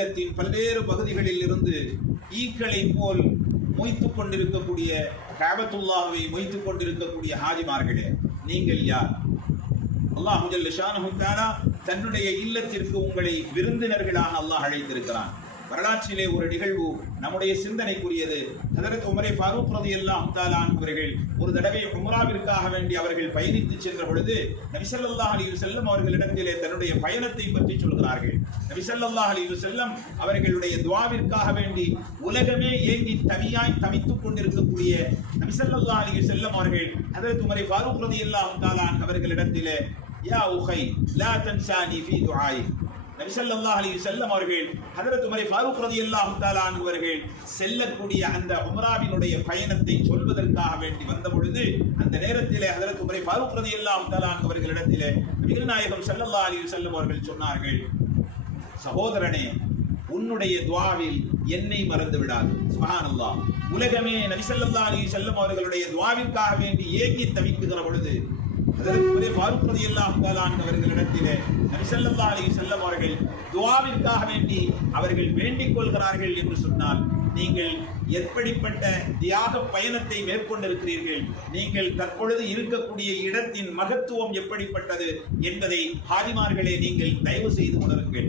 உலகத்தின் பல்வேறு பகுதிகளில் இருந்து ஈக்களை போல் மொய்த்துக் கொண்டிருக்கக்கூடிய கஅபத்துல்லாஹ்வை மொய்த்துக் கொண்டிருக்கக்கூடிய ஹாஜிமார்களே, நீங்கள் யார்? அல்லாஹ் ஜல்ல ஷானஹு தஆலா தன்னுடைய இல்லத்திற்கு உங்களை விருந்தினர்களாக அல்லாஹ் அழைத்திருக்கிறான். வரலாற்றிலே ஒரு நிகழ்வு நம்முடைய சிந்தனைக்குரியது. ஹஜ்ரத் உமர் ஃபாரூக் ரலியல்லாஹு தஆலா அவர்கள் ஒரு தடவை உம்ராவிற்காக வேண்டி அவர்கள் பயணித்து சென்ற பொழுது நபி ஸல்லல்லாஹு அலைஹி வஸல்லம் அவர்களிடத்திலே தன்னுடைய பயணத்தை பற்றி சொல்கிறார்கள். நபி ஸல்லல்லாஹு அலைஹி வஸல்லம் அவர்களுடைய துஆவிற்காக வேண்டி உலகமே ஏங்கி தவித்துக் கொண்டிருக்கக்கூடிய நபி ஸல்லல்லாஹு அலைஹி வஸல்லம் அவர்கள் ஹஜ்ரத் உமர் ஃபாரூக் ரலியல்லாஹு தஆலா அவர்களிடத்திலே யா உஹை லா தன்சானி ஃபீ துஆஇ, நபி ஸல்லல்லாஹு அலைஹி வஸல்லம் அவர்கள் ஹஜ்ரத் உமர் ஃபாரூக் ரலியல்லாஹு தஆலா அவர்கள் செல்லக்கூடிய அந்த உம்ராவினுடைய பயணத்தை சொல்வதற்காக வேண்டி வந்த பொழுது அந்த நேரத்திலே ஹஜ்ரத் உமர் ஃபாரூக் ரலியல்லாஹு தஆலா அவர்களிடத்திலே நபிகள் நாயகம் ஸல்லல்லாஹு அலைஹி வஸல்லம் அவர்கள் சொன்னார்கள், சகோதரனே, உன்னுடைய துஆவில் என்னை மறந்து விடாது. சுப்ஹானல்லாஹ். உலகமே நபி ஸல்லல்லாஹு அலைஹி வஸல்லம் அவர்களுடைய துஆவிற்காக வேண்டி ஏங்கி தவிக்குகிற பொழுது ஃபாரூக் ரலியல்லாஹு தஆலா அவர்களிடத்திலே நபி ஸல்லல்லாஹு அலைஹி வஸல்லம் அவர்கள் துஆவிற்காக வேண்டி அவர்கள் வேண்டிக் கொள்கிறார்கள் என்று சொன்னால் நீங்கள் எப்படிப்பட்ட தியாக பயணத்தை மேற்கொண்டிருக்கிறீர்கள், நீங்கள் தற்பொழுது இருக்கக்கூடிய இடத்தின் மகத்துவம் எப்படிப்பட்டது என்பதை ஹாஜிமார்களே நீங்கள் தயவு செய்து உணருங்கள்.